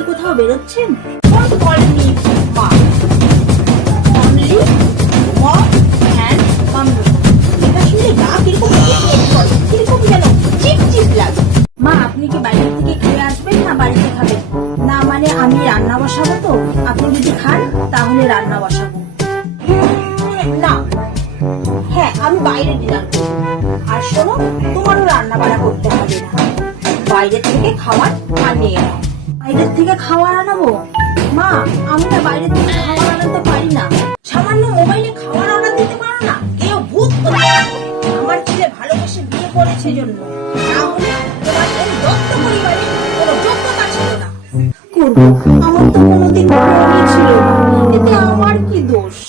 কি কোথাও বেরোচ্ছেন? বলেনি মা, অনলি মম অ্যান্ড মাম্মি। এটা শুনে গা কিরকম কিরকম যেন চিপচিপ লাগে। মা, আপনি কি বাইরে থেকে খেয়ে আসবেন না বাড়িতে খাবেন? না মানে আমি রান্না বসাবো, তো আপনি যদি খান তাহলে রান্না বসাবো। না, হ্যাঁ আমি বাইরে ডিনার করবো। আর শোনো, তোমারও রান্না বান্না করতে হবে না, বাইরে থেকে খাবার আনিয়ে নাও। বাইরের থেকে খাবার আনাবো? মা, আমি না বাইরে থেকে খাবার আনাতে পারি না। সামান্য মোবাইলে খাবার অর্ডার দিতে পারো না? কেউ ভূত করে। আমার ছেলে ভালোবেসে বিয়ে করেছে জন্য, না হলে তোমার এই দত্ত পরিবারে কোনো যোগ্যতা ছিল না। করবো